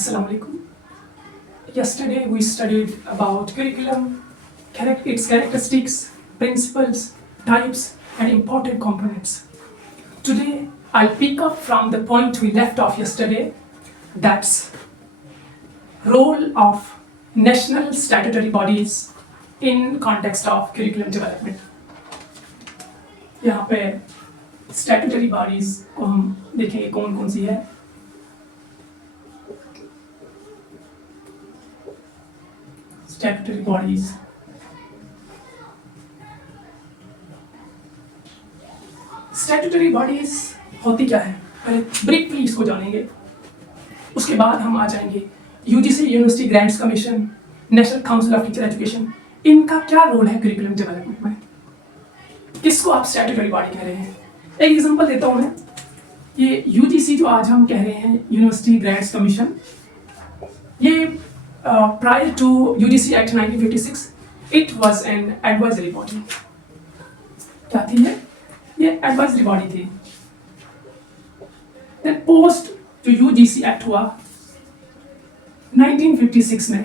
Assalamu alaikum. Yesterday we studied about curriculum, its characteristics, principles, types, and important components. Today I'll pick up from the point we left off yesterday, that's role of national statutory bodies in context of curriculum development. यहाँ पे statutory bodies को हम देखेंगे कौन कौन सी है. Statutory bodies. Statutory bodies होती क्या है? पहले ब्रीफली इसको जानेंगे. उसके बाद हम आ जाएंगे UGC university grants commission, national council of teacher education. इनका क्या रोल है करिकुलम डेवलपमेंट में? किसको आप स्टैट्यूटरी बॉडी कह रहे हैं? एक एग्जांपल देता हूं मैं. ये यूजीसी जो आज हम कह रहे हैं यूनिवर्सिटी ग्रांट्स कमीशन, ये prior to UGC Act 1956, it was an advisory body. क्या थी ये advisory body थी. Then post जो UGC Act हुआ 1956 में,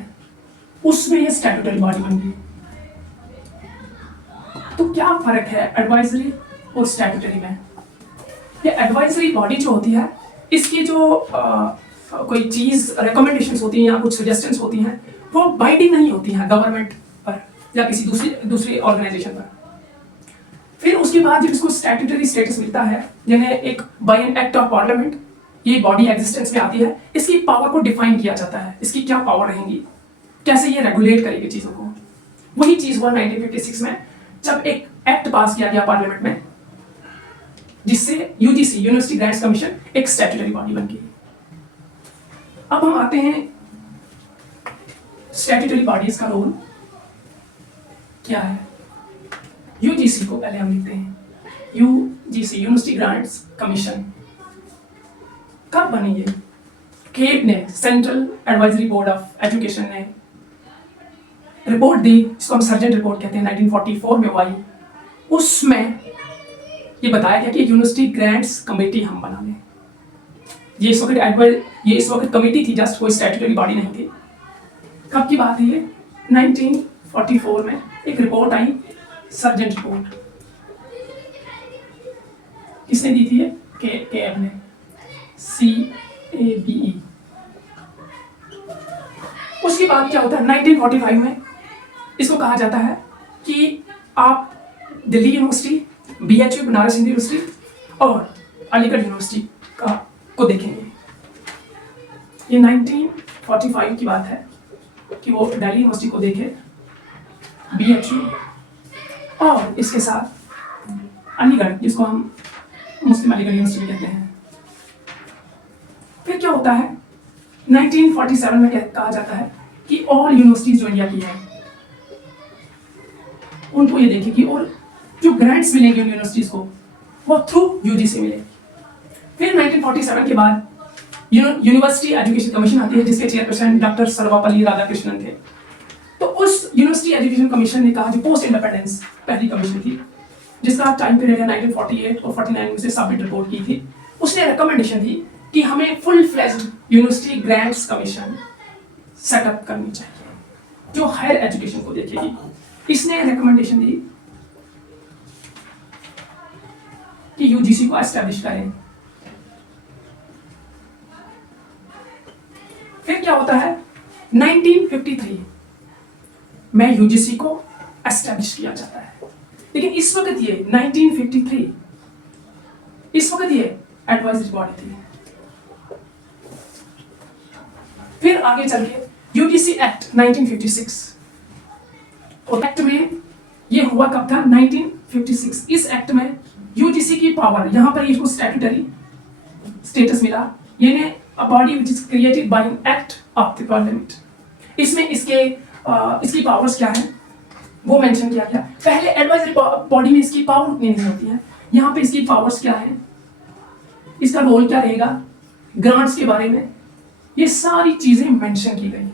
उसमें ये statutory body बन गई. तो क्या फर्क है advisory और statutory में? ये advisory body जो होती है, इसकी जो कोई चीज़ रिकमेंडेशंस होती हैं या कुछ सजेशंस होती हैं, वो बाइंडिंग नहीं होती हैं गवर्नमेंट पर या किसी दूसरी ऑर्गेनाइजेशन पर. फिर उसके बाद जब इसको स्टैट्यूटरी स्टेटस मिलता है, जिन्हें एक by an act of parliament ये बॉडी एग्जिस्टेंस में आती है, इसकी पावर को डिफाइन किया जाता है. इसकी क्या पावर रहेंगी, कैसे ये रेगुलेट करेगी चीज़ों को. वही चीज़ हुआ 1956 में, जब एक एक्ट पास किया गया पार्लियामेंट में, जिससे यूजीसी यूनिवर्सिटी ग्रांट्स कमीशन एक स्टैट्यूटरी बॉडी बन गई. अब हम आते हैं स्टैट्यूटरी बॉडीज का रोल क्या है. यूजीसी को पहले हम लिखते हैं. यूजीसी यूनिवर्सिटी ग्रांट्स कमीशन कब बनी है? केब ने, central advisory board of education ने रिपोर्ट दी, जिसको हम सर्जेंट रिपोर्ट कहते हैं, 1944 में आई. उसमें ये बताया गया कि यूनिवर्सिटी ग्रांट्स कमेटी हम बना लें. ये इस वक्त कमेटी थी, जस्ट कोई स्टैट्यूटरी बॉडी नहीं थी. कब की बात है ये? 1944 में एक रिपोर्ट आई, सर्जेंट रिपोर्ट. किसने दी थी ये? केएब ने, CABE. उसके बाद क्या होता है 1945 में, इसको कहा जाता है कि आप Delhi university, BHU Banaras Hindu university और अलीगढ़ यूनिवर्सिटी को देखेंगे. ये 1945 की बात है कि वो दिल्ली यूनिवर्सिटी को देखे, BHU और इसके साथ अलीगढ़, जिसको हम मुस्लिम अलीगढ़ यूनिवर्सिटी कहते हैं. फिर क्या होता है 1947 में कहा जाता है कि ऑल यूनिवर्सिटीज जो इंडिया की है उनको ये देखेगी और जो ग्रांट्स मिलेंगे उन यूनिवर्सिटीज को वो थ्रू यूजीसी मिलेगी. फिर 1947 के बाद यूनिवर्सिटी एजुकेशन कमीशन आती है, जिसके चेयरपर्सन डॉक्टर सर्वपल्ली राधाकृष्णन थे. तो उस यूनिवर्सिटी एजुकेशन कमीशन ने कहा, जो पोस्ट इंडिपेंडेंस पहली कमीशन थी, जिसका टाइम पीरियड है 1948 और 49 में से सबमिट रिपोर्ट की थी, उसने रिकमेंडेशन दी कि हमें full fledged university grants commission setup करनी चाहिए जो हायर एजुकेशन को देखेगी. इसने रिकमेंडेशन दी कि यूजीसी को एस्टैब्लिश करें. फिर क्या होता है 1953 में यूजीसी को एस्टैब्लिश किया जाता है. लेकिन इस वक्त ये 1953 इस वक्त ये एडवाइजरी बॉडी थी. फिर आगे चल के यूजीसी एक्ट 1956, और एक्ट में ये हुआ कब था 1956. इस एक्ट में यूजीसी की पावर, यहाँ पर इसको स्टैट्यूटरी स्टेटस मिला. ये a body which is created by an act of the parliament. इसमें इसकी पावर्स क्या है वो मेंशन किया गया. पहले एडवाइजरी बॉडी में इसकी पावर उतनी नहीं होती है. यहाँ पे इसकी पावर्स क्या है, इसका रोल क्या रहेगा, ग्रांट्स के बारे में ये सारी चीजें मेंशन की गई.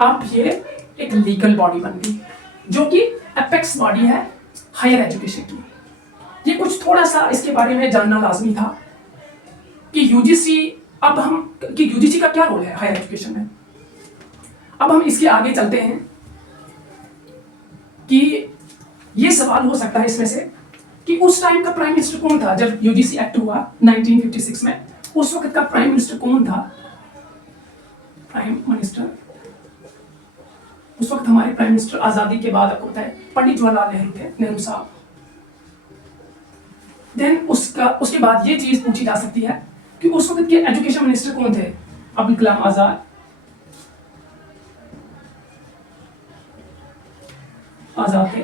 अब ये एक लीगल बॉडी बन गई जो कि एपेक्स बॉडी है हायर एजुकेशन की. ये कुछ थोड़ा सा इसके बारे में जानना लाजमी था कि यूजीसी अब हम कि यूजीसी का क्या रोल है हायर एजुकेशन में। अब हम इसके आगे चलते हैं कि ये सवाल हो सकता है इसमें से कि उस टाइम का प्राइम मिनिस्टर कौन था जब यूजीसी एक्ट हुआ 1956 में, उस वक्त का प्राइम मिनिस्टर कौन था। प्राइम मिनिस्टर उस वक्त हमारे प्राइम मिनिस्टर आजादी के बाद आपको पता है पंडित जवाहरलाल नेहरू थे, नेहरू साहब। देन उसके बाद ये चीज पूछी जा सकती है कि उस वक्त के एजुकेशन मिनिस्टर कौन थे। अब्दुल कलाम आजाद, थे।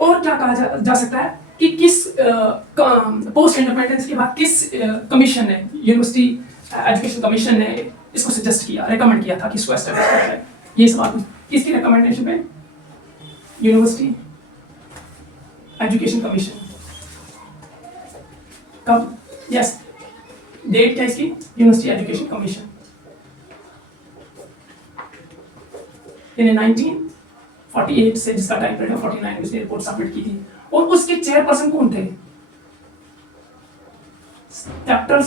और क्या कहा जा सकता है कि किस पोस्ट इंडिपेंडेंस के बाद किस कमीशन ने, यूनिवर्सिटी एजुकेशन कमीशन ने इसको सजेस्ट किया, रेकमेंड किया था कि इसको एस्टैब्लिश किया जाए। ये सवाल किसकी रिकमेंडेशन पे? University education commission. कब? यस, डेट क्या इसकी? यूनिवर्सिटी एजुकेशन कमीशन यानी 1948 से जिसका टाइम पीरियड है 49 में उसने रिपोर्ट सबमिट की थी। और उसके चेयरपर्सन कौन थे? Doctor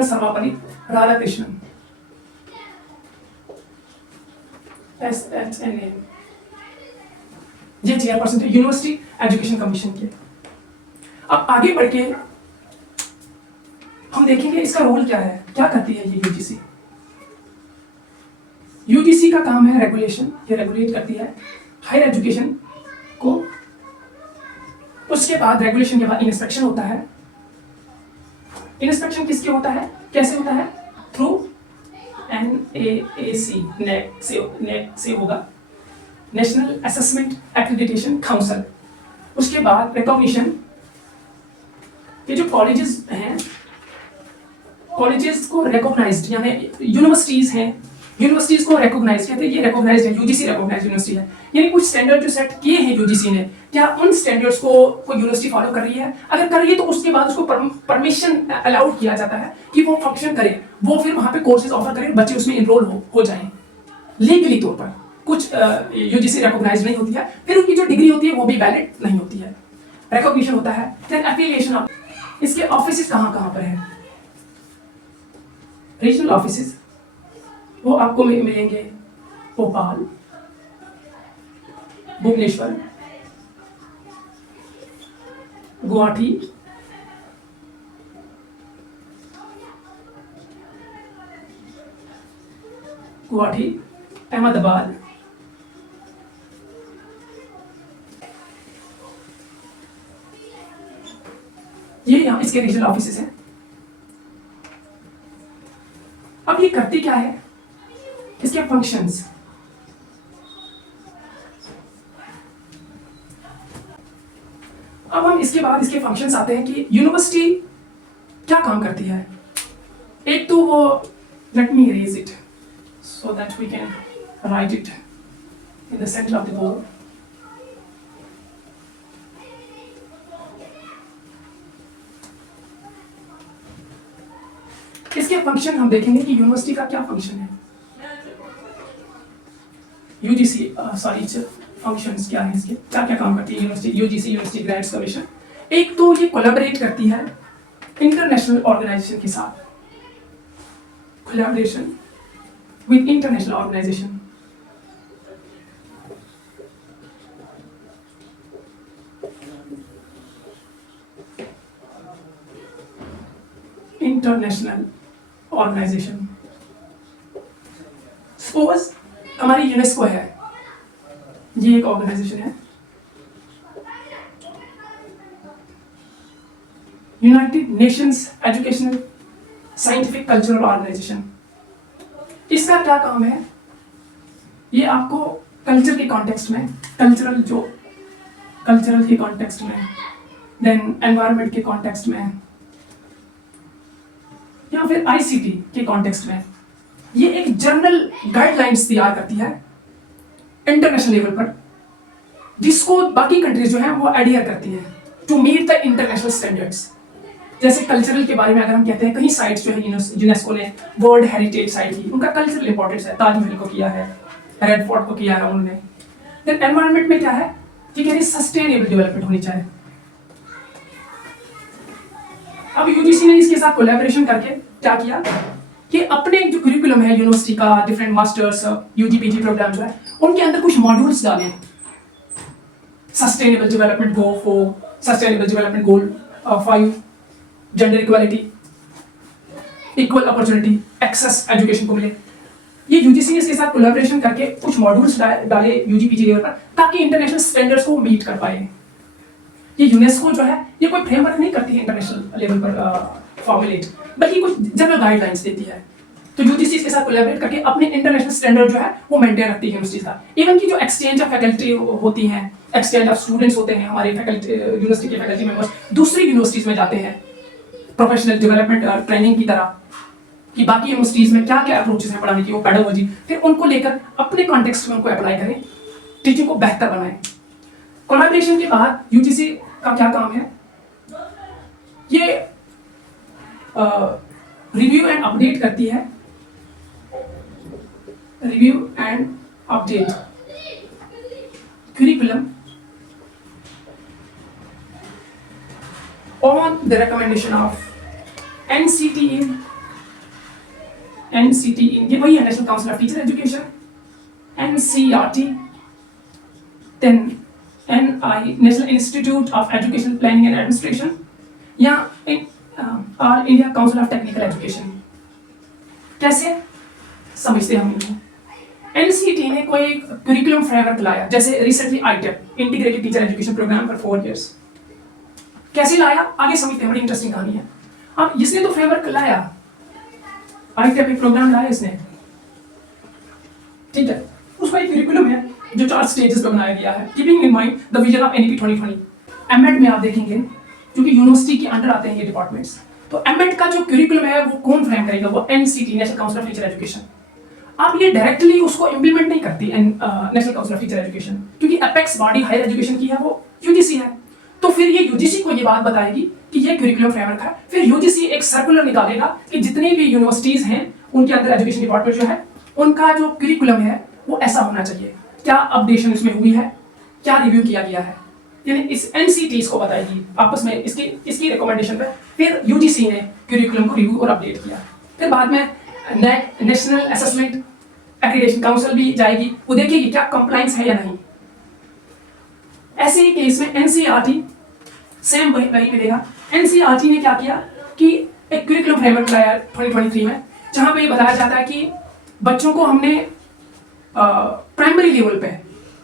Sarvepalli Radhakrishnan, SHNA। ये चेयरपर्सन थे यूनिवर्सिटी एजुकेशन कमीशन के। अब आगे बढ़ के हम देखेंगे इसका रोल क्या है, क्या करती है ये यूजीसी। यूजीसी का काम है रेगुलेशन, ये रेगुलेट करती है हायर एजुकेशन को। उसके बाद रेगुलेशन के बाद इंस्पेक्शन होता है। इंस्पेक्शन किसके होता है, कैसे होता है? थ्रू NAAC, नेट से होगा, नेशनल असेसमेंट एक्रेडिटेशन काउंसिल। उसके बाद रिकॉग्निशन, ये जो कॉलेजेस हैं, कॉलेजेस को रिकॉग्नाइज्ड यानी यूनिवर्सिटीज हैं, यूनिवर्सिटीज को रिकॉग्नाइज कहते हैं। ये रिकॉग्नाइज्ड है, यूजीसी रिकॉग्नाइज्ड यूनिवर्सिटी है। यानी कुछ स्टैंडर्ड जो सेट किए हैं यूजीसी ने, क्या उन स्टैंडर्ड्स को कोई यूनिवर्सिटी फॉलो कर रही है? अगर कर रही है तो उसके बाद उसको परमिशन अलाउड किया जाता है कि वो फंक्शन करे, वो फिर वहां पे कोर्सेज ऑफर करे, बच्चे उसमें इनरोल हो जाएं लीगली तौर पर। कुछ यूजीसी रिकॉग्नाइज्ड नहीं होती है, फिर उनकी जो डिग्री होती है वो भी वैलिड नहीं होती है। रिकॉग्निशन होता है। देन एफिलिएशन, इसके ऑफिसेज कहां पर है? रीजनल ऑफिसेज वो आपको मिलेंगे भोपाल, भुवनेश्वर, गुवाहाटी, अहमदाबाद, ये यहां इसके रीजनल ऑफिसेज हैं। अब ये करती क्या है, इसके फंक्शंस। अब हम इसके बाद इसके फंक्शंस आते हैं कि यूनिवर्सिटी क्या काम करती है। एक तो वो, let me erase it so that we can write it in the centre of the board. इसके फंक्शन हम देखेंगे कि यूनिवर्सिटी का क्या फंक्शन है। यूजीसी फंक्शंस क्या है, इसके क्या क्या काम करती है यूनिवर्सिटी। यूनिवर्सिटी ग्रांट्स कमीशन, एक तो ये कोलैबोरेट करती है इंटरनेशनल ऑर्गेनाइजेशन के साथ, collaboration with international organisation. International organisation, suppose हमारी यूनेस्को है, ये एक ऑर्गेनाइजेशन है। United Nations Educational Scientific Cultural Organisation, इसका क्या काम है? ये आपको कल्चर के कॉन्टेक्स्ट में, कल्चरल के कॉन्टेक्स्ट में, देन एनवायरनमेंट के कॉन्टेक्स्ट में, या फिर आईसीटी के कॉन्टेक्स्ट में, ये एक जनरल गाइडलाइंस तैयार करती है इंटरनेशनल लेवल पर, जिसको बाकी कंट्रीज जो हैं वो एडहियर करती है to meet the international standards. जैसे कल्चरल के बारे में अगर हम कहते हैं, कहीं साइट्स जो है यूनेस्को ने वर्ल्ड हेरिटेज साइट की, उनका कल्चरल इंपॉर्टेंस है। ताजमहल को किया है, रेड फोर्ट को किया है उन्होंने। देन एनवायरनमेंट में क्या है कि कह रही सस्टेनेबल डेवलपमेंट होनी चाहिए। अब यूजीसी ने इसके साथ कोलैबोरेशन करके क्या किया कि अपने जो करिकुलम है यूनिवर्सिटी का, different masters UG PG programme जो है, उनके अंदर कुछ मॉड्यूल्स डाले। Sustainable development goal 4, sustainable development goal 5, gender equality, equal opportunity, access education को मिले। ये यूजीसी ने इसके साथ कोलैबोरेशन करके कुछ मॉड्यूल्स डाले यूजी पीजी लेवल पर, ताकि इंटरनेशनल स्टैंडर्ड्स को मीट कर पाए। ये यूनेस्को जो है ये कोई फ्रेमवर्क नहीं करती है इंटरनेशनल लेवल पर फॉर्मुलेट, बल्कि कुछ जनरल गाइडलाइंस देती है। तो यूजीसी इसके साथ कोलैबोरेट करके अपने इंटरनेशनल स्टैंडर्ड जो है वो मेंटेन रखती है यूनिवर्सिटी का। इवन की जो एक्सचेंज ऑफ फैकल्टी होती हैं, एक्सचेंज ऑफ स्टूडेंट्स होते हैं, हमारे फैकल्टी यूनिवर्सिटी के फैकल्टी मेंबर्स दूसरी यूनिवर्सिटीज में जाते हैं प्रोफेशनल डेवलपमेंट ट्रेनिंग की तरह, कि बाकी यूनिवर्सिटीज में क्या क्या अप्रोचेस हैं पढ़ाने की, वो पेडागोजी, फिर उनको लेकर अपने कॉन्टेक्स्ट में उनको अप्लाई करें, टीचिंग को बेहतर बनाएं। कोलैबोरेशन के बाद यूजीसी का क्या काम है, ये रिव्यू एंड अपडेट करती है, review and update curriculum on the recommendation of NCTE ये वही है, national council of teacher education, NCERT, then NI national institute of education planning and administration, या all India council of technical education. कैसे समझते हैं हम इनको? एनसीटी ने कोई करिकुलम फ्रेमवर्क लाया, जैसे recently ITEP integrated teacher education program for 4 years. कैसे लाया आगे समझते हैं, बड़ी इंटरेस्टिंग कहानी है। अब इसने तो फ्रेमवर्क लाया, आईटेप एक प्रोग्राम लाया इसने, ठीक है, उसका एक करिकुलम है जो 4 स्टेजेस पे बनाया गया है, keeping in mind the vision of NEP 2020। MEd में आप देखेंगे, क्योंकि यूनिवर्सिटी के अंडर आते हैं ये डिपार्टमेंट्स, तो एमएड का जो करिकुलम है वो कौन फ्रेम करेगा? वो NCT, national council of teacher education. अब ये डायरेक्टली उसको इंप्लीमेंट नहीं करती national council of teacher education, क्योंकि अपेक्स बॉडी हायर एजुकेशन की है वो यूजीसी है। तो फिर ये यूजीसी को ये बात बताएगी कि ये करिकुलम फ्रेमवर्क है, फिर यूजीसी एक सर्कुलर निकालेगा कि जितनी भी यूनिवर्सिटीज हैं उनके अंदर एजुकेशन डिपार्टमेंट जो है उनका जो करिकुलम है वो ऐसा होना चाहिए, क्या अपडेशन इसमें हुई है, क्या रिव्यू किया गया है, यानी इस एनसीटी को बताएगी आपस में इसकी रिकमेंडेशन पे। फिर यूजीसी ने करिकुलम को रिव्यू और अपडेट किया। फिर बाद में नेशनल असेसमेंट एक्रीडेशन काउंसिल भी जाएगी, वो देखेगी क्या कंप्लायंस है या नहीं। ऐसे ही केस में एनसीईआरटी सेम वही मिलेगा। एनसीईआरटी ने क्या किया कि एक करिकुलम फ्रेमवर्क लाया 2023 में, जहां पे ये बताया जाता है कि बच्चों को हमने प्राइमरी लेवल पे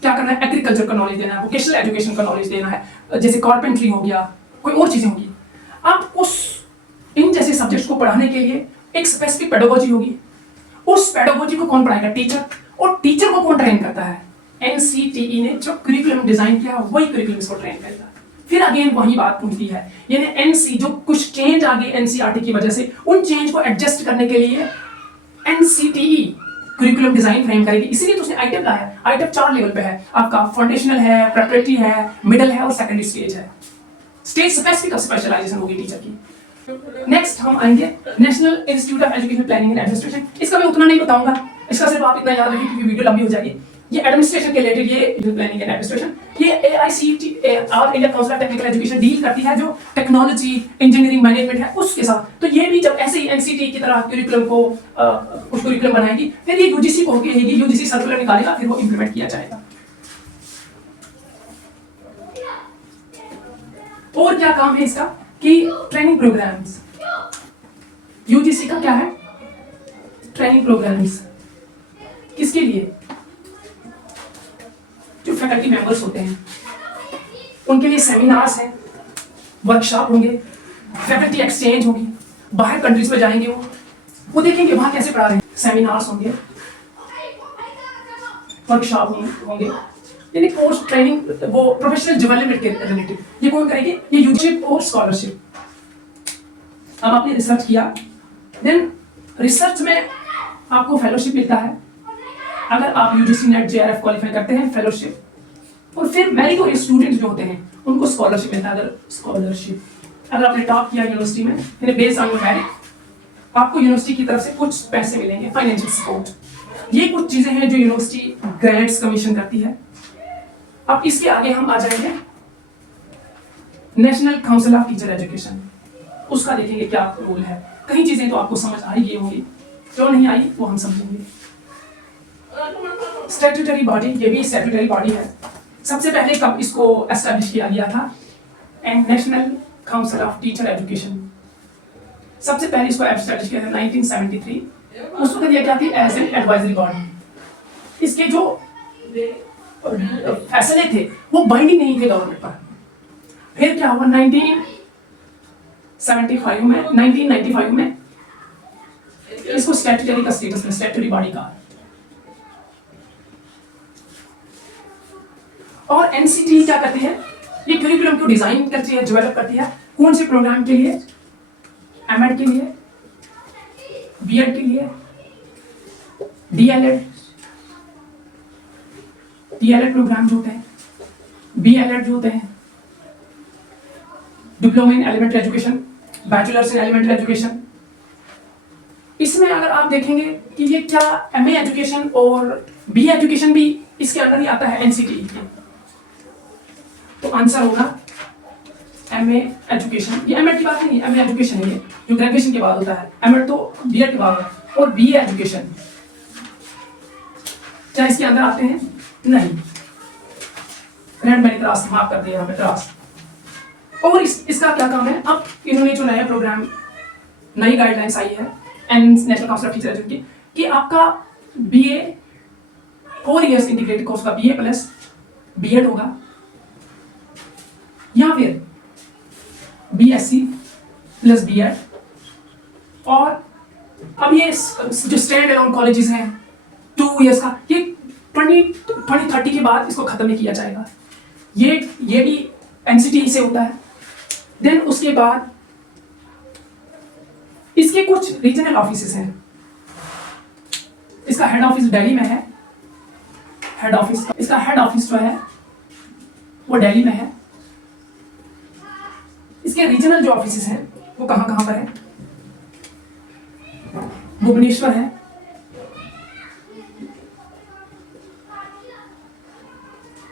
क्या करना है, एग्रीकल्चर का नॉलेज देना है, वोकेशनल एजुकेशन का नॉलेज देना है, जैसे कारपेंट्री हो गया, कोई और चीजें होगी। अब इन जैसे सब्जेक्ट्स को पढ़ाने के लिए एक स्पेसिफिक पेडागोजी होगी, उस पेडागोजी को कौन पढ़ाएगा? टीचर। और टीचर को कौन ट्रेन करता है? एनसीटीई ने जो करिकुलम डिजाइन किया वही करिकुलम इसको ट्रेन करेगा। फिर अगेन वही बात पूछती है, यानी एनसी जो कुछ चेंज आ गए एनसीईआरटी की वजह से, उन चेंज को एडजस्ट करने के लिए एनसीटीई करिकुलम डिजाइन फ्रेम करेगी। इसीलिए तो उसने आईटेप लाया। आईटेप 4 लेवल पे है, आपका फाउंडेशनल है, प्रेपरेटरी है, मिडिल है और सेकेंडरी स्टेज है। स्टेज स्पेसिफिक स्पेशलाइजेशन होगी टीचर की। नेक्स्ट हम आएंगे national institute of education planning and administration. इसका मैं उतना नहीं बताऊंगा, इसका सिर्फ आप इतना याद रखिए क्योंकि वीडियो लंबी हो जाएगी। ये एडमिनिस्ट्रेशन के रिलेटेड, ये प्लानिंग एंड एडमिनिस्ट्रेशन, ये AICT all India council of technical education deal करती है जो टेक्नोलॉजी इंजीनियरिंग मैनेजमेंट है उसके साथ। तो ये भी जब ऐसे ही एनसीटी की तरह करिकुलम को कुछ करिकुलम बनाएगी, फिर ये यूजीसी को कहेगी, यूजीसी सर्कुलर निकालेगा, फिर वो इंप्लीमेंट किया जाएगा। और क्या काम है इसका कि ट्रेनिंग प्रोग्राम्स, यूजीसी का क्या है? ट्रेनिंग प्रोग्राम्स किसके लिए? जो फैकल्टी मेंबर्स होते हैं उनके लिए सेमिनार्स हैं, वर्कशॉप होंगे, फैकल्टी एक्सचेंज होगी, बाहर कंट्रीज में जाएंगे, वो देखेंगे वहां कैसे पढ़ा रहे हैं, सेमिनार्स होंगे, वर्कशॉप होंगे, यानी कोर्स ट्रेनिंग, वो प्रोफेशनल डेवलपमेंट के रिलेटेड। ये कौन करेंगे? ये यूजीसी और स्कॉलरशिप। अब आपने रिसर्च किया, देन रिसर्च में आपको फेलोशिप मिलता है अगर आप यूजीसी नेट जेआरएफ क्वालिफाई करते हैं, फेलोशिप। और फिर मेरिटोरियस स्टूडेंट्स जो होते हैं उनको स्कॉलरशिप मिलता है। अगर आपने टॉप किया यूनिवर्सिटी में, यानी बेस्ड ऑन योर मेरिट, आपको यूनिवर्सिटी की तरफ से कुछ पैसे मिलेंगे, फाइनेंशियल सपोर्ट। ये कुछ चीजें हैं जो यूनिवर्सिटी ग्रांट्स कमीशन करती है। अब इसके आगे हम आ जाएंगे national council of teacher education. उसका देखेंगे क्या रोल है। कई चीजें तो आपको समझ आई गई होंगी, जो नहीं आई वो हम समझेंगे। स्टैट्यूटरी बॉडी, ये भी स्टैट्यूटरी बॉडी है। सबसे पहले कब इसको एस्टैब्लिश किया गया था? And national council of teacher education, सबसे पहले इसको एस्टैब्लिश किया था 1973। उसको दिया गया था एज एन एडवाइजरी बॉडी। इसके जो फैसले थे वो बाइंडिंग नहीं थे गवर्नमेंट पर। फिर क्या हुआ 1975 में, 1995 में इसको स्टैट्यूटरी का स्टेटस में, स्टैट्यूटरी बॉडी का। और एनसीटी क्या करती है? ये करिकुलम को डिजाइन करती है, डेवलप करती है। कौन से प्रोग्राम के लिए? एमएड के लिए, बीएड के लिए, डीएलएड, डीएलएड प्रोग्राम जो होते हैं, बीएलएड जो होते हैं, diploma in elementary education, bachelors in elementary education. इसमें अगर आप देखेंगे कि ये क्या एमए एजुकेशन और बी एजुकेशन भी इसके अंदर ही आता है एनसीटी के, तो आंसर होगा एमए एजुकेशन। ये एमएड की बात नहीं है, एमए एजुकेशन है, ये जो ग्रेजुएशन के बाद होता है। एमएड तो बीएड के बाद है। और बी एजुकेशन क्या इसके अंदर आते हैं? नहीं। रेड मैंने क्रॉस मार्क कर दिया, हमें क्रॉस। और इसका क्या काम है? अब इन्होंने जो नया प्रोग्राम, नई गाइडलाइंस आई है and national council of teacher education कि आपका बीए 4 इयर्स इंटीग्रेटेड कोर्स का बीए प्लस बीएड होगा, या फिर बीएससी प्लस बीएड। और अब ये जो स्टैंड अलोन कॉलेजेस हैं 2 इयर्स का, ये 2030 के बाद इसको खत्म नहीं किया जाएगा। ये भी एनसीटी से होता है। देन उसके बाद इसके कुछ रीजनल ऑफिसेस हैं। इसका हेड ऑफिस दिल्ली में है, हेड ऑफिस, इसका हेड ऑफिस जो है वो दिल्ली में है। इसके रीजनल जो ऑफिसेस हैं वो कहां कहां पर है? भुवनेश्वर है,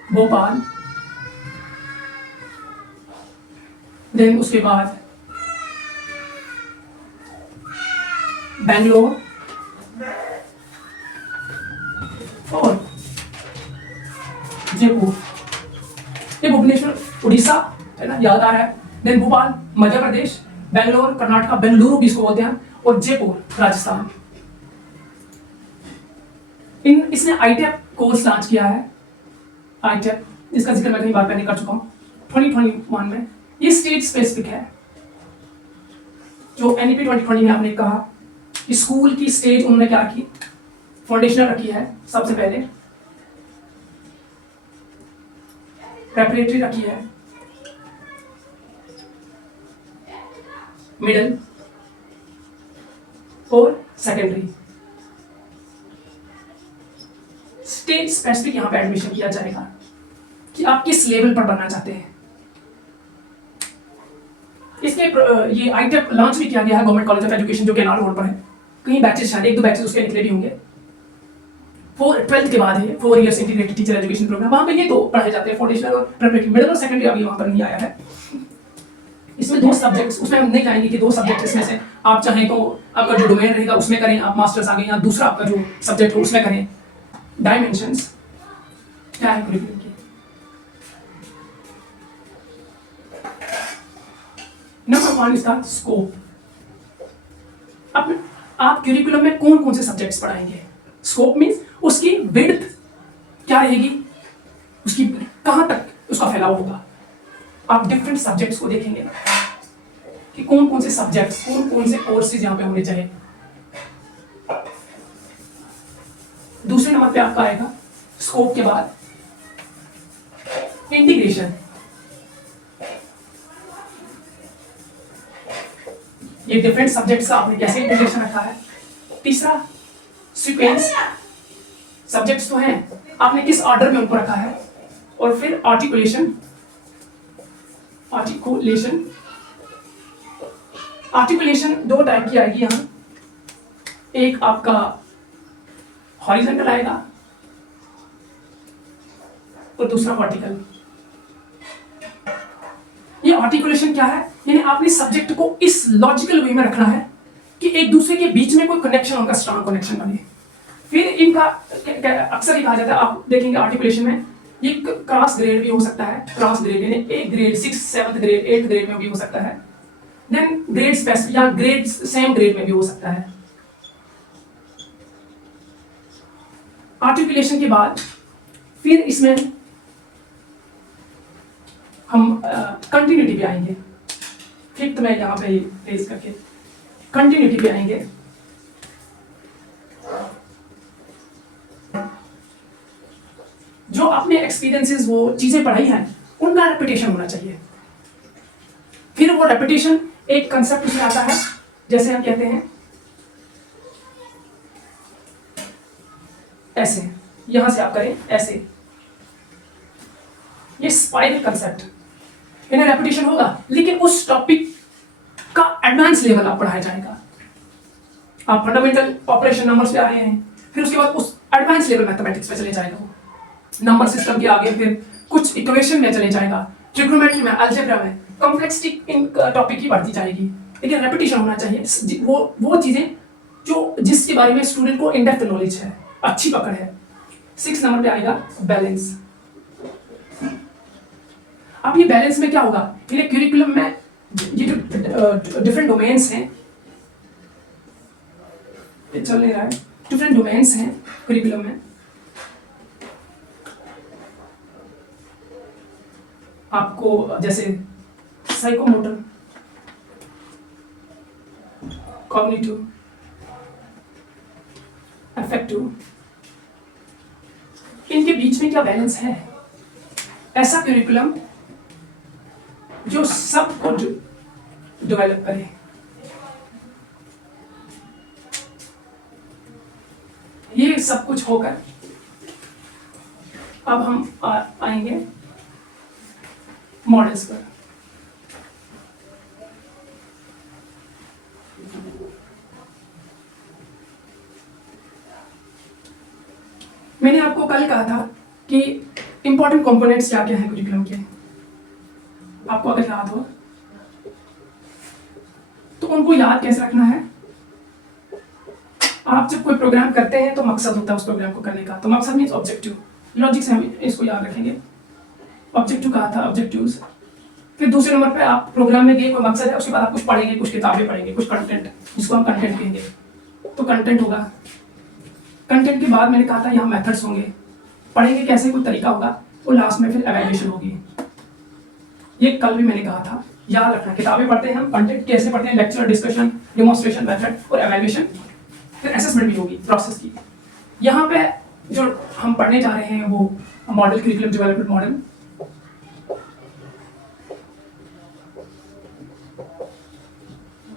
भोपाल, देन उसके बाद बेंगलोर और जयपुर। ये भुवनेश्वर उड़ीसा है ना, याद आ रहा है। देन भोपाल मध्य प्रदेश, बेंगलोर कर्नाटक, बेंगलुरु भी इसको बोलते हैं, और जयपुर राजस्थान। इसने आईटेप कोर्स लॉन्च किया है। आईटेप, जिसका जिक्र मैं कई बार पहले कर चुका हूँ 2021 में। ये स्टेट स्पेसिफिक है। जो एनईपी 2020 में आपने कहा कि स्कूल की स्टेज उन्होंने क्या रखी? फाउंडेशनल रखी है। सबसे पहले प्रेपरेटरी रखी है, मिडिल और सेकेंडरी। स्टेज स्पेसिफिक यहां पे एडमिशन किया जाएगा कि आप किस लेवल पर बनना चाहते हैं। इसके ये आईटेप लॉन्च भी किया गया है गवर्नमेंट कॉलेज ऑफ एजुकेशन जो केनाल रोड पर है। कहीं बैचेस शायद 1-2 बैचेस उसके निकले भी होंगे। 12th के बाद है 4 years integrated teacher education programme. वहां पे ये तो पढ़ाए जाते हैं, फाउंडेशनल और प्रेपरेटरी। मिडिल और सेकेंडरी अभी वहां पर नहीं आया है। इसमें 2 सब्जेक्ट्स, उसमें हम नहीं कहेंगे कि 2 सब्जेक्ट इसमें से आप चाहें तो आपका जो डोमेन रहेगा उसमें करें, आप मास्टर्स आगे, या दूसरा आपका जो सब्जेक्ट हो उसमें करें। डायमेंशंस क्या है करिकुलम की? नंबर 1 इसका स्कोप। अब आप करिकुलम में कौन कौन से सब्जेक्ट्स पढ़ाएंगे? स्कोप मींस उसकी विड्थ क्या रहेगी, उसकी कहां तक उसका फैलाव होगा। आप डिफरेंट सब्जेक्ट्स को देखेंगे कि कौन कौन से सब्जेक्ट्स, कौन कौन से कोर्सेज यहां पे होने चाहिए। दूसरे नंबर पे आपका आएगा स्कोप के बाद इंटीग्रेशन। ये डिफरेंट सब्जेक्ट्स का आपने कैसे इंटीग्रेशन रखा है। तीसरा सीक्वेंस, सब्जेक्ट्स तो हैं, आपने किस ऑर्डर में उनको रखा है। और फिर आर्टिकुलेशन। आर्टिकुलेशन 2 टाइप की आएगी यहां। एक आपका हॉरिजॉन्टल आएगा और दूसरा वर्टिकल। ये आर्टिकुलेशन क्या है? यानी आपने सब्जेक्ट को इस लॉजिकल वे में रखना है कि एक दूसरे के बीच में कोई कनेक्शन होगा, स्ट्रॉन्ग कनेक्शन बने। फिर इनका अक्सर ही कहा जाता है, आप देखेंगे आर्टिकुलेशन में, ये क्रॉस ग्रेड भी हो सकता है, क्रॉस ग्रेड यानी एक grade 6th 7th grade 8th grade में भी हो सकता है, देन ग्रेड स्पेसिफिक या ग्रेड सेम ग्रेड में भी हो सकता है। आर्टिकुलेशन के बाद फिर इसमें हम कंटिन्यूटी पे आएंगे। फिफ्थ में यहाँ पे रेज करके कंटिन्यूटी पे आएंगे। जो आपने एक्सपीरियंसेस वो चीजें पढ़ाई हैं उनका रेपिटेशन होना चाहिए। फिर वो रेपिटेशन एक कंसेप्ट उसमें आता है, जैसे हम कहते हैं ऐसे, यहां से आप करें ऐसे, ये स्पाइरल कंसेप्ट, इन्हें रेपिटेशन होगा, लेकिन उस टॉपिक का एडवांस लेवल आप पढ़ाया जाएगा। आप फंडामेंटल ऑपरेशन नंबर्स पे आ रहे हैं, फिर उसके बाद उस एडवांस लेवल मैथमेटिक्स पे चले जाएगा, वो नंबर सिस्टम के आगे फिर कुछ इक्वेशन में चले जाएगा, ट्रिग्नोमेट्री में, अलजेब्रा में, कॉम्प्लेक्सिटी इन टॉपिक की बढ़ती जाएगी। लेकिन रेपिटेशन होना चाहिए, वो चीजें जो जिसके बारे में स्टूडेंट को इन डेप्थ नॉलेज है, अच्छी पकड़ है। 6 नंबर पे आएगा बैलेंस। अब ये बैलेंस में क्या होगा, ये करिकुलम में ये जो डिफरेंट डोमेन्स हैं, ये चल नहीं रहा है, डिफरेंट डोमेन्स हैं करिकुलम में। आपको जैसे साइकोमोटर, कॉग्निटिव, अफेक्टिव, इनके बीच में क्या बैलेंस है, ऐसा करिकुलम जो सबको डेवलप करे। ये सब कुछ होकर अब हम आएंगे मॉडल्स पर। मैंने आपको कल कहा था कि इंपॉर्टेंट कंपोनेंट्स क्या क्या हैं करिकुलम के, आपको अगर याद हो तो उनको याद कैसे रखना है। आप जब कोई प्रोग्राम करते हैं तो मकसद होता है उस प्रोग्राम को करने का, तो मकसद मीन्स ऑब्जेक्टिव। लॉजिक से हम इसको याद रखेंगे। ऑब्जेक्टिव कहा था, ऑब्जेक्टिव्स। फिर दूसरे नंबर पे आप प्रोग्राम में गए, कोई मकसद है, उसके बाद आप कुछ पढ़ेंगे, कुछ किताबें पढ़ेंगे, कुछ कंटेंट, जिसको हम कंटेंट कहेंगे, तो कंटेंट होगा। कंटेंट के बाद मैंने कहा था यहाँ मेथड्स होंगे, पढ़ेंगे कैसे, कोई तरीका होगा, और लास्ट में फिर एवेल्यूएशन होगी। ये कल भी मैंने कहा था, याद रखना। किताबें पढ़ते हैं हम, कंटेंट कैसे पढ़ते हैं, लेक्चर, डिस्कशन, डेमोन्स्ट्रेशन, मेथड और एवेल्यूएशन, फिर असेसमेंट भी होगी प्रोसेस की। यहाँ पे जो हम पढ़ने जा रहे हैं वो मॉडल, करिकुलम डेवलपमेंट मॉडल।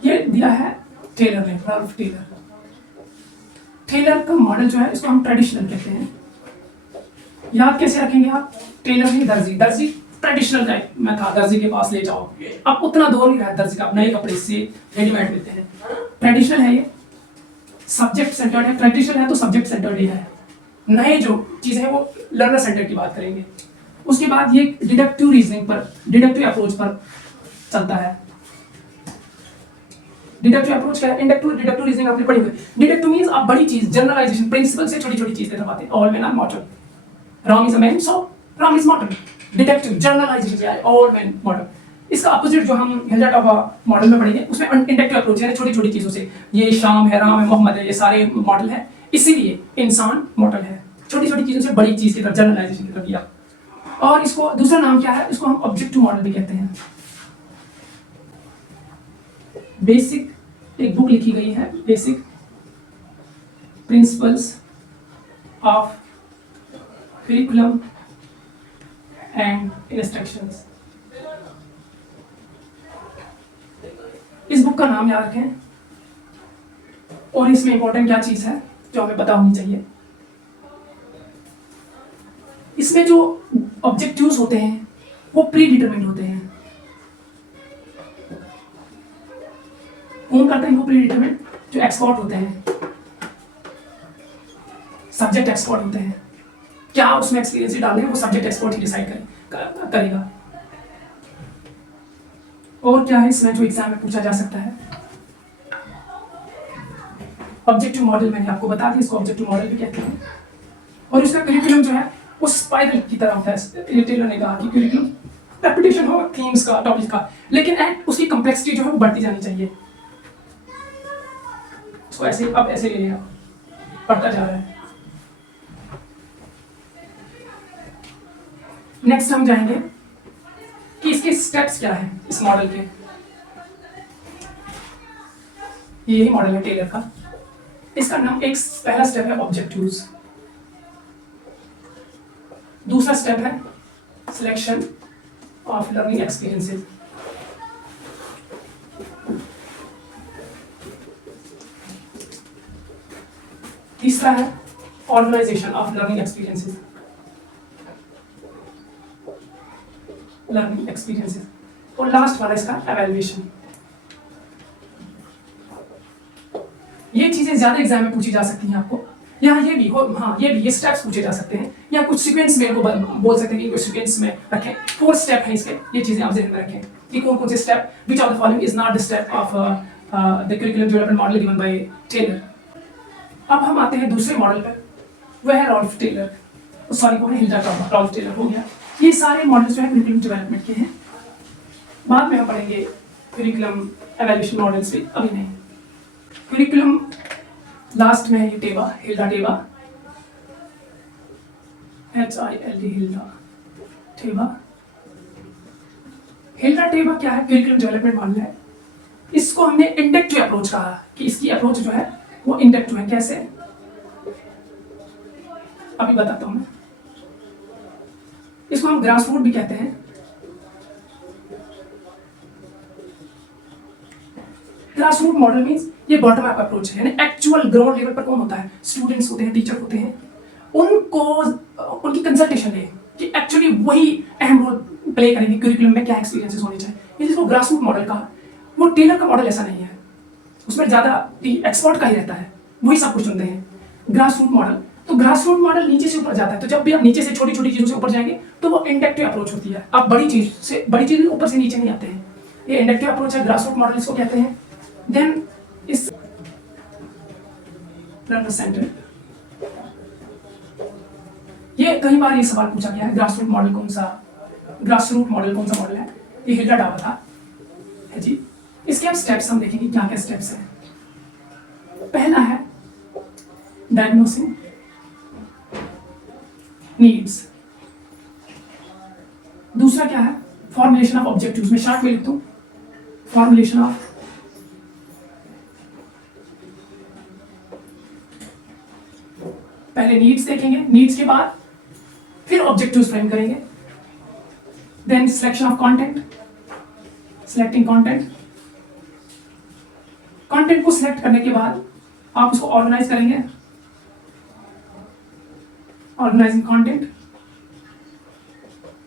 ये दिया है टेलर ने, रल्फ टेलर। टेलर का मॉडल जो है इसको हम ट्रेडिशनल कहते हैं। याद कैसे रखेंगे आप, टेलर नहीं दर्जी, दर्जी ट्रेडिशनल टाइप में था, दर्जी के पास ले जाओ। अब उतना दौर नहीं रहा दर्जी का, नए कपड़े से रेडीमेड मिलते हैं। ट्रेडिशनल है ये, सब्जेक्ट सेंटर्ड है। ट्रेडिशनल है तो सब्जेक्ट सेंटर्ड ही है। नए जो चीजें हैं वो लर्नर सेंटर की बात करेंगे। उसके बाद ये डिडक्टिव रीजनिंग पर, डिडक्टिव अप्रोच पर चलता है। डिडक्टिव अप्रोच क्या है, इंडक्टिव, डिडक्टिव रीजनिंग आपने पढ़ी हुई। डिडक्टिव मींस आप बड़ी चीज, जनरलाइजेशन, प्रिंसिपल से छोटी छोटी चीज तक बातें। All men are mortal, Ram is a man so Ram is mortal. Deductive generalisation क्या है, ऑल मेन मॉर्टल। इसका अपोजिट जो हम हिल्डाटॉप मॉडल में पढ़ेंगे उसमें इंडक्टिव अप्रोच है, छोटी छोटी चीजों से, ये शाम है, राम है, मोहम्मद है, ये सारे मॉडल है, इसीलिए इंसान मॉडल है। छोटी छोटी चीजों से बड़ी चीज की तरफ, जनरलाइजेशन की तरफ गया। और इसको दूसरा नाम क्या है, इसको हम ऑब्जेक्टिव मॉडल भी कहते हैं। बेसिक एक बुक लिखी गई है, basic principles of curriculum and instructions. इस बुक का नाम याद रखें, और इसमें इंपॉर्टेंट क्या चीज है जो हमें पता होनी चाहिए। इसमें जो ऑब्जेक्टिव्स होते हैं वो प्री डिटरमिन्ड होते हैं। कौन करते हैं इनको प्री डिटरमिन्ड, जो एक्सपर्ट होते हैं, सब्जेक्ट एक्सपर्ट होते हैं। क्या उसमें एक्सपीरियंस डालने हैं वो सब्जेक्ट एक्सपर्ट ही डिसाइड करेगा। और क्या है इसमें जो एग्जाम में पूछा जा सकता है? ऑब्जेक्टिव मॉडल मैंने आपको बता दिया, इसको ऑब्जेक्टिव मॉडल भी कहते हैं। और इसका करिकुलम जो है वो स्पाइरल की तरह होता है। टेलर ने कहा कि करिकुलम रेपिटेशन होगा थीम्स का, टॉपिक का, लेकिन उसकी कॉम्प्लेक्सिटी जो है वो बढ़ती जानी चाहिए। इसको ऐसे अब ऐसे ले लेगा, बढ़ता जा रहा है। नेक्स्ट हम जाएंगे कि इसके स्टेप्स क्या है इस मॉडल के। यही मॉडल है टेलर का। इसका नाम एक पहला स्टेप है ऑब्जेक्टिव्स, दूसरा स्टेप है सिलेक्शन ऑफ लर्निंग एक्सपीरियंसेस, तीसरा है ऑर्गेनाइजेशन ऑफ लर्निंग एक्सपीरियंसेस, और लास्ट वाला इसका एवेल्युएशन। ये चीजें ज्यादा एग्जाम में पूछी जा सकती हैं आपको। यहाँ ये भी हो, हाँ ये स्टेप्स पूछे जा सकते हैं, या कुछ सीक्वेंस में इनको बोल सकते हैं कि कुछ सीक्वेंस में रखें। 4 स्टेप हैं इसके, ये चीजें आप ध्यान में रखें कि कौन कौन से step, which of the following is not the step of the curriculum development model given by Taylor. अब हम आते हैं दूसरे मॉडल पर, वह है रॉल्फ टेलर, सॉरी वो है हिल्डा टॉर्बा। रॉल्फ टेलर हो गया। ये सारे मॉडल्स जो है करिकुलम डेवलपमेंट के हैं। बाद में हम पढ़ेंगे करिकुलम एवेल्यूएशन मॉडल्स भी, अभी नहीं। करिकुलम लास्ट में है ये टेबा, हिल्डा टेबा, HILD हिल्डा टेबा। हिल्डा टेबा क्या है? करिकुलम डेवलपमेंट मॉडल है। इसको हमने इंडक्टिव अप्रोच कहा कि इसकी अप्रोच जो है वो इंडक्टिव है। कैसे? अभी बताता हूं मैं। इसको हम ग्रास रूट भी कहते हैं। ग्रास रूट मॉडल मींस ये बॉटम अप अप्रोच है, यानी एक्चुअल ग्राउंड लेवल पर कौन होता है? स्टूडेंट्स होते हैं, टीचर होते हैं, उनको उनकी कंसल्टेशन ले कि एक्चुअली वही अहम रोल प्ले करेंगे करिकुलम में, क्या एक्सपीरियंसेस होने चाहिए। ये जिसको ग्रास रूट मॉडल कहा, वो टेलर का मॉडल ऐसा नहीं है, उसमें ज्यादा एक्सपर्ट का ही रहता है, वही सब कुछ चुनते हैं। ग्रास रूट मॉडल, तो ग्रास रूट मॉडल नीचे से ऊपर जाता है। तो जब भी आप नीचे से छोटी छोटी चीजों से ऊपर जाएंगे तो वो इंडक्टिव अप्रोच होती है। आप बड़ी चीज ऊपर से नीचे नहीं आते हैं, ये इंडक्टिव अप्रोच है, ग्रास रूट मॉडल इसको कहते हैं। देन इस लर्नर सेंटर, ये कई बार ये सवाल पूछा गया है, ग्रास रूट मॉडल कौन सा मॉडल है? ये हिल्डा टेबा था है जी। इसके अब स्टेप्स हम देखेंगे क्या क्या स्टेप्स हैं। पहला है डायग्नोसिंग नीड्स, दूसरा क्या है? Formulation of objectives. में शॉर्ट में लिख दूं, फॉर्मुलेशन ऑफ पहले नीड्स देखेंगे, नीड्स के बाद फिर ऑब्जेक्टिव्स फ्रेम करेंगे। Then selection of content, selecting content को सिलेक्ट करने के बाद आप उसको ऑर्गेनाइज करेंगे, ऑर्गेनाइजिंग कंटेंट।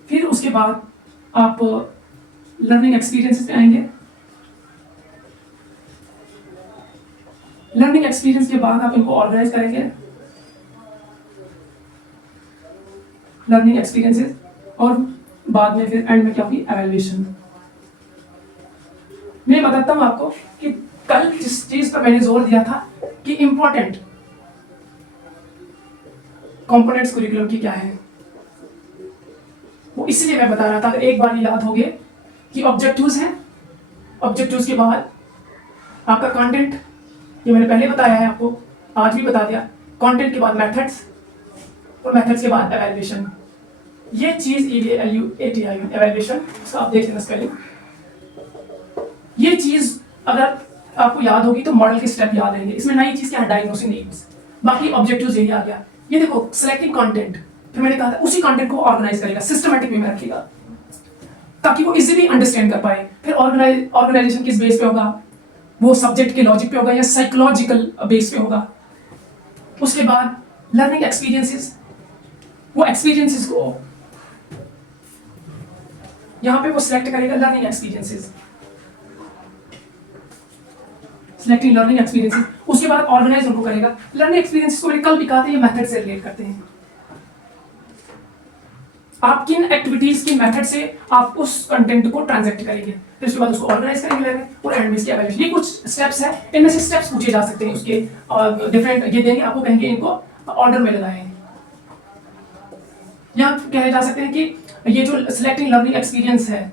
फिर उसके बाद आप लर्निंग एक्सपीरियंसेस पे आएंगे। लर्निंग एक्सपीरियंस के बाद आप इनको ऑर्गेनाइज करेंगे, लर्निंग एक्सपीरियंसेस, और बाद में फिर एंड में क्या होगी? एवेल्युएशन। मैं बताता हूं आपको कि कल जिस चीज पर मैंने जोर दिया था कि इंपॉर्टेंट कंपोनेंट्स करिकुलम की क्या है, वो इसलिए मैं बता रहा था। अगर एक बार याद हो गए कि ऑब्जेक्टिव्स हैं, ऑब्जेक्टिव्स के बाद आपका कंटेंट, ये मैंने पहले बताया है आपको, आज भी बता दिया। कंटेंट के बाद मेथड्स, और मेथड्स के बाद एवेल्युएशन। ये चीज EVALUATION एवेल्युएशन, इसको आप देख लेना स्पेलिंग। ये चीज अगर आपको याद होगी तो मॉडल के स्टेप याद रहेंगे। इसमें नई चीज क्या है? Diagnosing needs. बाकी ऑब्जेक्टिव्स यही आ गया। ये देखो सिलेक्टिंग कंटेंट, फिर मैंने कहा था उसी कंटेंट को ऑर्गेनाइज करेगा, सिस्टमैटिक वे में रखेगा ताकि वो इजीली अंडरस्टैंड कर पाए। फिर ऑर्गेनाइजेशन किस बेस पे होगा? वो सब्जेक्ट के लॉजिक पे होगा या साइकोलॉजिकल बेस पे होगा। उसके बाद लर्निंग एक्सपीरियंसेस, वो एक्सपीरियंसेस को यहां पे वो सिलेक्ट करेगा, learning experiences, selecting learning experiences. उसके बाद ऑर्गेनाइज उनको करेगा। लर्निंग एक्सपीरियंसेस को मैंने कल भी कहा था, ये मेथड से रिलेट करते हैं। आप किन एक्टिविटीज की मेथड से आप उस कंटेंट को ट्रांजैक्ट करेंगे। फिर उसके बाद उसको ऑर्गेनाइज करेंगे लेवल में और एंड में इसकी एवेल्यूएशन। ये कुछ स्टेप्स है, इनमें से स्टेप्स पूछे जा सकते हैं उसके डिफरेंट, ये देंगे आपको, कहेंगे इनको ऑर्डर में लगाएं। या कहे जा सकते हैं कि ये जो सिलेक्टिंग लर्निंग एक्सपीरियंस है,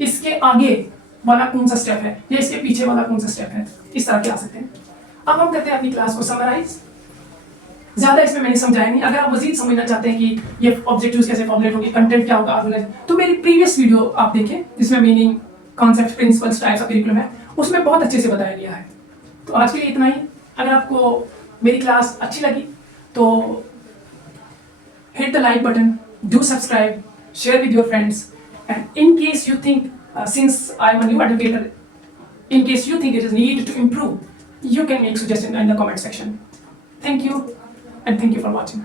इसके आगे वाला कौन सा स्टेप है या इसके पीछे वाला कौन सा स्टेप है, इस तरह के आ सकते हैं। अब हम करते हैं अपनी क्लास को समराइज। ज्यादा इसमें मैंने समझाया नहीं। अगर आप मजीद समझना चाहते हैं कि ये ऑब्जेक्टिव्स कैसे फॉर्मुलेट होंगे, कंटेंट क्या होगा, तो मेरी प्रीवियस वीडियो आप देखें जिसमें meaning, concept, principles, types of curriculum है, उसमें बहुत अच्छे से बताया गया है। तो आज के लिए इतना ही। अगर आपको मेरी क्लास अच्छी लगी तो hit the like button, do subscribe, share with your friends, and in case you think, since I'm a new educator, in case you think it is need to improve, you can make suggestion in the comment section. Thank you and thank you for watching.